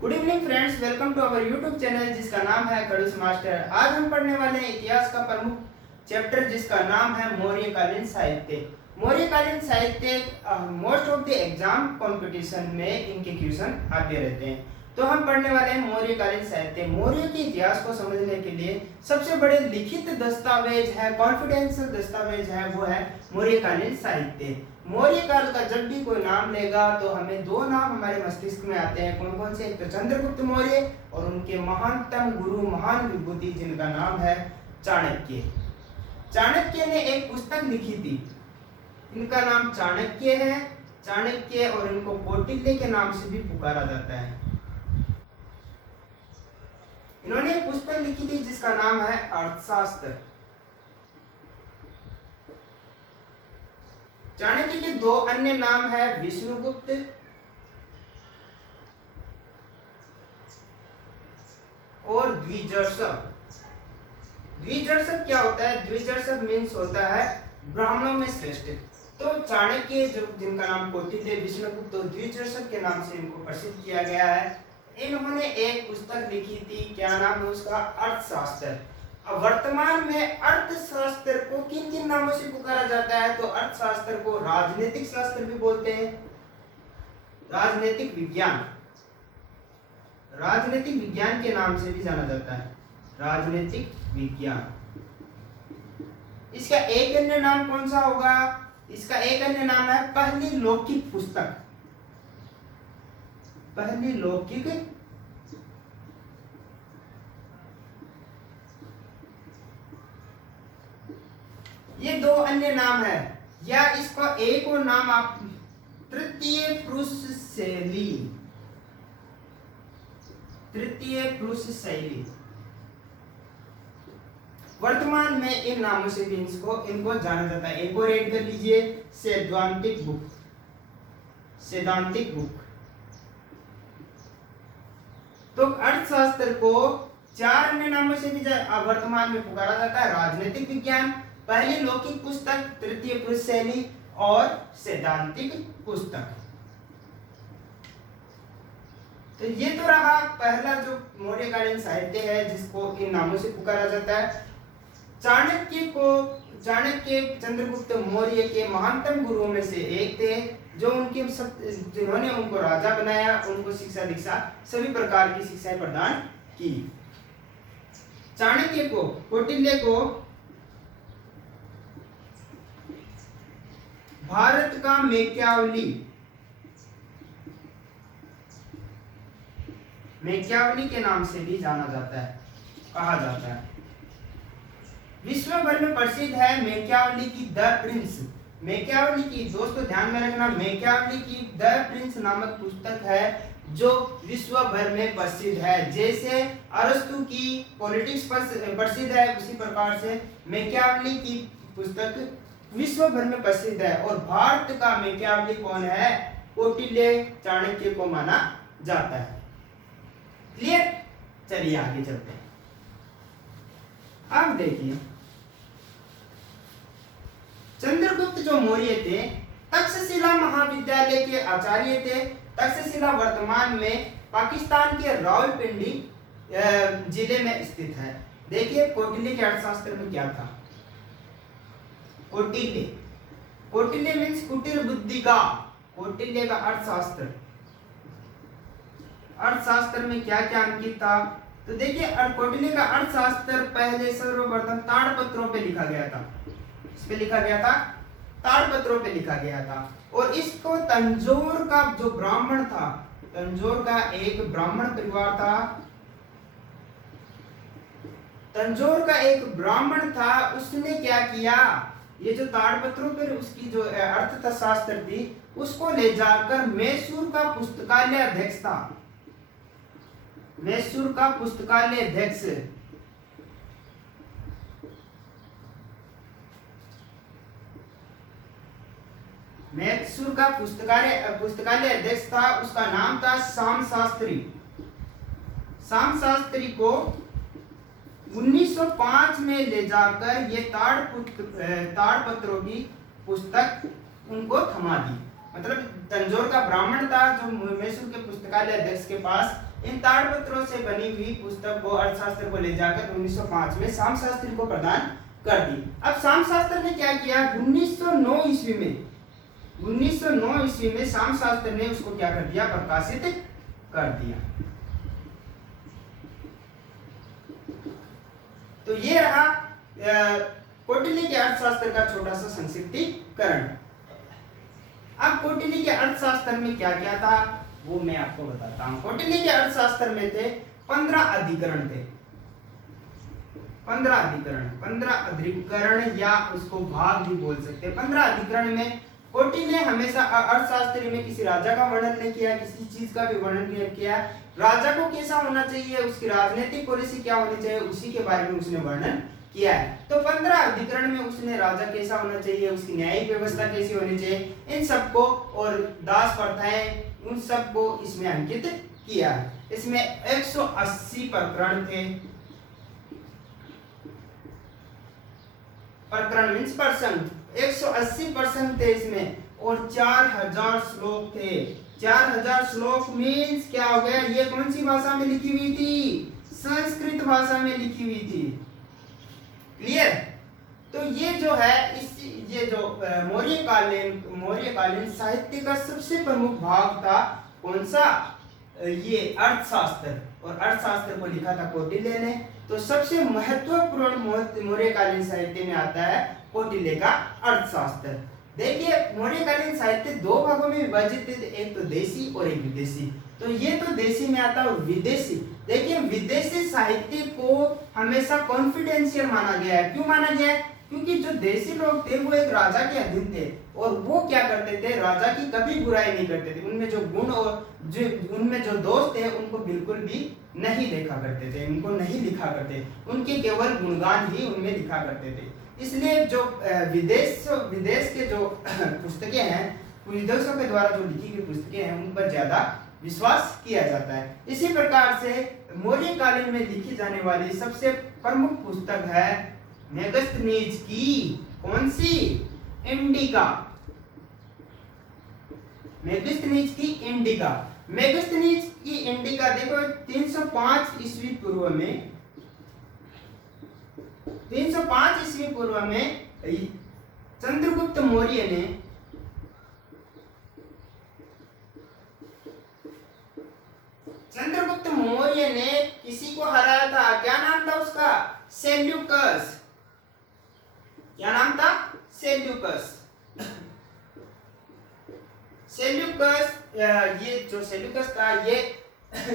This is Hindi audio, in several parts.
Good evening friends, welcome to our YouTube channel जिसका नाम है खड़ूस मास्टर। आज हम पढ़ने वाले हैं इतिहास का प्रमुख चैप्टर जिसका नाम है मौर्यकालीन साहित्य। मौर्यकालीन साहित्य most of the exam competition में इनके क्वेश्चन आते रहते हैं। तो हम पढ़ने वाले हैं मौर्यकालीन साहित्य। मौर्य के इतिहास को समझने के लिए सबसे बड़े लिखित दस्तावेज है, कॉन्फिडेंशियल दस्तावेज है, वो है मौर्यकालीन साहित्य। मौर्य काल का जब भी कोई नाम लेगा तो हमें दो नाम हमारे मस्तिष्क में आते हैं। कौन कौन से? एक तो चंद्रगुप्त मौर्य और उनके महानतम गुरु महान विभूति जिनका नाम है चाणक्य। चाणक्य ने एक पुस्तक लिखी थी, इनका नाम चाणक्य है। चाणक्य और इनको कौटिल्य के नाम से भी पुकारा जाता है। इन्होंने एक पुस्तक लिखी थी जिसका नाम है अर्थशास्त्र। चाणक्य के दो अन्य नाम है विष्णुगुप्त और द्विजर्षभ। द्विजर्षभ क्या होता है? द्विजर्षभ मीन्स होता है ब्राह्मणों में श्रेष्ठ। तो चाणक्य जो जिनका नाम कौटिल्य, विष्णुगुप्त और द्विजर्षभ के नाम से इनको प्रसिद्ध किया गया है। इन्होंने एक पुस्तक लिखी थी, क्या नाम है उसका? अर्थशास्त्र। वर्तमान में अर्थशास्त्र को किन किन नामों से पुकारा जाता है? तो अर्थशास्त्र को राजनीतिक शास्त्र भी बोलते हैं, राजनीतिक विज्ञान, राजनीतिक विज्ञान के नाम से भी जाना जाता है, राजनीतिक विज्ञान। इसका एक अन्य नाम कौन सा होगा? इसका एक अन्य नाम है पहली लौकिक पुस्तक। पहली लौकिक ये दो अन्य नाम है, या इसका एक और नाम आप तृतीय पुरुष शैली, तृतीय पुरुष शैली। वर्तमान में इन नामों से भी इनको जाना जाता है। एक और ऐड कर लीजिए, सैद्धांतिक बुक, सैद्धांतिक बुक। तो अर्थशास्त्र को चार अन्य नामों से भी वर्तमान में पुकारा जाता है: राजनीतिक विज्ञान, पहली लौकिक पुस्तक, तृतीय पुरुष शैली और सैद्धांतिक पुस्तक। तो ये तो रहा पहला जो मौर्यकालीन साहित्य है जिसको इन नामों से पुकारा जाता है। चाणक्य चंद्रगुप्त मौर्य के महानतम गुरुओं में से एक थे, जो उनके जिन्होंने उनको राजा बनाया, उनको शिक्षा दीक्षा सभी प्रकार की शिक्षाएं प्रदान की। चाणक्य को, कौटिल्य को भारत का मैकियावली, मैकियावली के नाम से भी जाना जाता है, कहा जाता है। विश्व भर में प्रसिद्ध है मैकियावली की द प्रिंस। मैकियावली की, दोस्तों ध्यान में रखना, मैकियावली की द प्रिंस नामक पुस्तक है जो विश्व भर में प्रसिद्ध है। जैसे अरस्तु की पॉलिटिक्स प्रसिद्ध है, उसी प्रकार से मैकियावली की पुस्तक विश्व भर में प्रसिद्ध है। और भारत का मैकियावली कौन है? कौटिल्य, चाणक्य को माना जाता है। क्लियर? चलिए आगे चलते हैं। अब देखिए, चंद्रगुप्त जो मौर्य थे तक्षशिला महाविद्यालय के आचार्य थे। तक्षशिला वर्तमान में पाकिस्तान के रावलपिंडी जिले में स्थित है। देखिए कौटिल्य के अर्थशास्त्र में क्या था? कौटिल्य, कौटिल्य मीन्स कुटिल बुद्धि का, कौटिल्य का अर्थशास्त्र। अर्थशास्त्र में क्या क्या अंकित था? तो देखिए कौटिल्य का अर्थशास्त्र पहले सर्वप्रथम ताड़पत्रों पे लिखा गया था। इस पे लिखा गया था, ताड़पत्रों पे लिखा गया था। और इसको तंजौर का जो ब्राह्मण था, तंजौर का एक ब्राह्मण परिवार था, तंजौर का एक ब्राह्मण था, उसने क्या किया? ये जो ताड़पत्रों पर उसकी जो अर्थशास्त्र थी उसको ले जाकर मैसूर का पुस्तकालय अध्यक्ष था, मैसूर का पुस्तकालय अध्यक्ष, मैसूर का पुस्तकालय अध्यक्ष था। उसका नाम था श्याम शास्त्री। श्याम शास्त्री को 1905 में ले जाकर ये ताड़पत्रों की पुस्तक उनको थमा दी। मतलब तंजौर का ब्राह्मण था जो मैसूर के पुस्तकालय अध्यक्ष के पास इन ताड़पत्रों से बनी हुई पुस्तक को अर्थशास्त्र को ले जाकर 1905 में श्याम शास्त्री को प्रदान कर दी। अब श्याम शास्त्री ने क्या किया, 1909 ईस्वी में श्याम शास्त्री ने उसको क्या कर दिया, प्रकाशित कर दिया। तो ये रहा कौटिल्य के अर्थशास्त्र का छोटा सा संक्षिप्तीकरण। अब कौटिल्य के अर्थशास्त्र में क्या क्या था वो मैं आपको बताता हूँ। कौटिल्य के अर्थशास्त्र में थे 15 अधिकरण थे। 15 अधिकरण या उसको भाग भी बोल सकते हैं। 15 अधिकरण में कौटिल्य हमेशा अर्थशास्त्र में किसी राजा का वर्णन नहीं किया, किसी चीज का भी वर्णन नहीं किया। राजा को कैसा होना चाहिए, उसकी राजनीतिक पॉलिसी क्या होनी चाहिए, उसी के बारे में उसने वर्णन किया है। तो 15 अधिकरण में उसने राजा कैसा होना चाहिए, उसकी न्यायिक व्यवस्था कैसी होनी चाहिए, इन सबको और दास प्रथाएं उन सबको इसमें अंकित किया है। इसमें 180 प्रकरण थे। प्रकरण मीन्स प्रसंग, 180 प्रसंग थे इसमें और 4000 श्लोक थे। 4000 श्लोक मीन्स क्या हो गया, ये कौन सी भाषा में लिखी हुई थी, संस्कृत भाषा में लिखी हुई थी। क्लियर। तो ये जो है ये जो मौर्यकालीन साहित्य का सबसे प्रमुख भाग था कौन सा, ये अर्थशास्त्र। और अर्थशास्त्र को लिखा था कौटिल्य ने। तो सबसे महत्वपूर्ण मौर्यकालीन साहित्य में आता है कौटिल्य का अर्थशास्त्र। देखिए मौर्यकालीन साहित्य दो भागों में विभाजित थे, एक तो देशी और एक विदेशी। तो ये तो देशी में आता है और विदेशी। देखिए विदेशी साहित्य को हमेशा कॉन्फिडेंशियल माना गया है। क्यों माना गया है, क्योंकि जो देशी लोग थे वो एक राजा के अधीन थे और वो क्या करते थे, राजा की कभी बुराई नहीं करते थे। उनमें जो गुण और उनमें जो दोष थे उनको बिल्कुल भी नहीं देखा करते थे, उनको नहीं लिखा करते, उनके केवल गुणगान ही उनमें लिखा करते थे। इसलिए जो विदेश के जो पुस्तकें हैं, विदेशों के द्वारा जो लिखी गई पुस्तकें हैं उन पर ज्यादा विश्वास किया जाता है। इसी प्रकार से मौर्यकालीन में लिखी जाने वाली सबसे प्रमुख पुस्तक है मेगस्थनीज की, कौन सी, इंडिका। मेगस्थनीज की इंडिका। मेगस्थनीज की इंडिका देखो 305 ईस्वी पूर्व में 305 ईस्वी पूर्व में चंद्रगुप्त मौर्य ने किसी को हराया था। क्या नाम था उसका, सेल्यूकस। क्या नाम था, सेल्यूकस। सेल्यूकस, ये जो सेल्यूकस था ये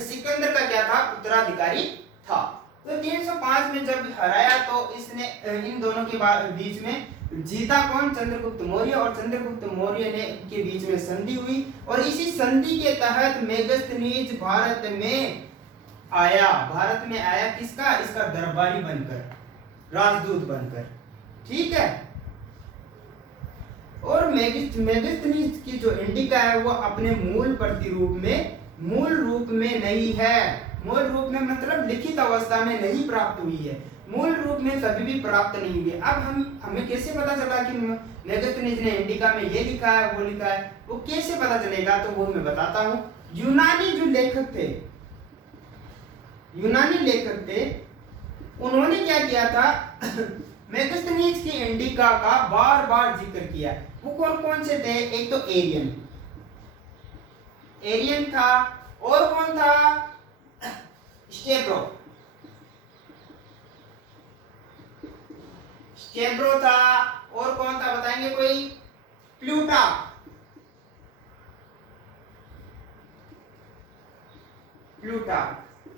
सिकंदर का क्या था, उत्तराधिकारी था। तो 305 में जब हराया तो इसने इन दोनों के बीच में जीता कौन, चंद्रगुप्त मौर्य। और चंद्रगुप्त मौर्य ने के बीच में संधि हुई और इसी संधि के तहत मेगस्थनीज भारत में आया किसका, इसका दरबारी बनकर, राजदूत बनकर। ठीक है। और मेगस्थनीज की जो इंडिका है वो अपने मूल रूप में नहीं है। मूल रूप में मतलब लिखित अवस्था में नहीं प्राप्त हुई है, मूल रूप में कभी भी प्राप्त नहीं हुई है। अब हमें कैसे पता चला कि मेगस्थनीज ने इंडिका में ये लिखा है वो लिखा है, वो कैसे पता चलेगा, तो वो मैं बताता हूँ। यूनानी लेखक थे उन्होंने क्या किया था मेगस्थनीज की इंडिका का बार बार जिक्र किया। वो कौन कौन से थे, एक तो एरियन था, और कौन था, स्टेब्रो था, और कौन था बताएंगे कोई, प्लूटा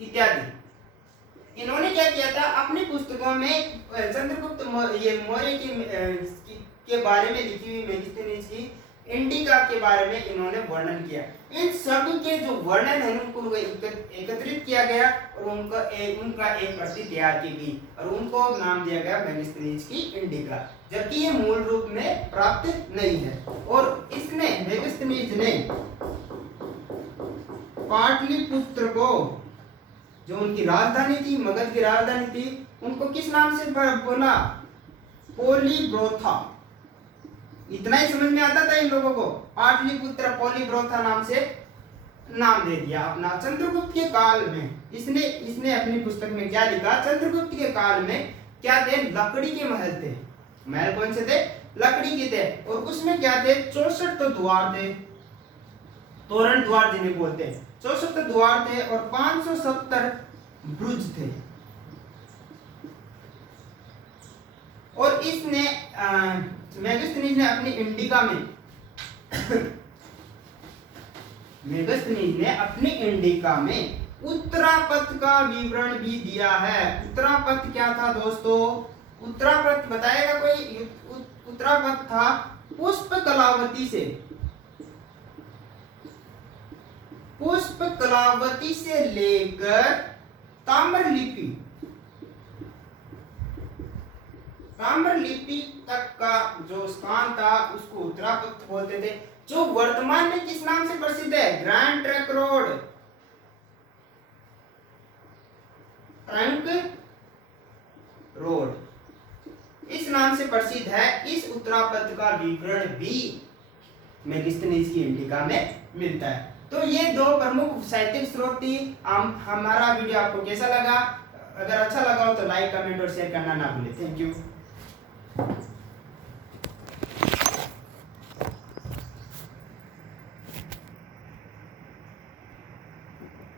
इत्यादि। इन्होंने क्या किया था, अपनी पुस्तकों में चंद्रगुप्त मौर्य के बारे में लिखी हुई मेगस्थनीज की इंडिका के बारे में इन्होंने वर्णन किया। इन सभी के जो वर्णन है उनको एकत्रित किया गया और उनका एक प्रति तैयार की गई और उनको नाम दिया गया मेगस्थनीज की इंडिका, जबकि ये मूल रूप में प्राप्त नहीं है। और इसने मेगस्थनीज ने पाटलिपुत्र को, जो उनकी राजधानी थी, मगध की राजधानी थी, उनको किस नाम से बोला, पोलीब्रोथा। इतना ही समझ में आता था इन लोगों को, पाटलिपुत्र पॉलीब्रोथा नाम से नाम दे दिया अपना। चंद्रगुप्त के काल में इसने अपनी पुस्तक में क्या लिखा, चंद्रगुप्त के काल में क्या थे, लकड़ी के महल थे। महल कौन से थे, लकड़ी के थे, और उसमें क्या थे, 64 तो द्वार थे, तोरण द्वार जिन्हें बोलते हैं, 64 तो द्वार थे और 570 ब्रुज थे। और इसने मेगास्थनीज ने अपनी इंडिका में मेगास्थनीज ने अपनी इंडिका में उत्तरापथ का विवरण भी दिया है। उत्तरापथ क्या था दोस्तों, उत्तरापथ बताएगा कोई? उत्तरापथ था पुष्प कलावती से लेकर ताम्रलिपि तक का जो स्थान था उसको उत्तरापथ बोलते थे, जो वर्तमान में किस नाम से प्रसिद्ध है, ग्रैंड ट्रंक रोड इस नाम से प्रसिद्ध है। इस उत्तरापथ का विवरण भी मेगास्थनीज की इंडिका में मिलता है। तो ये दो प्रमुख साहित्यिक स्रोत थी। हमारा वीडियो आपको कैसा लगा? अगर अच्छा लगा हो तो लाइक, कमेंट और शेयर करना ना भूलें। Thank you.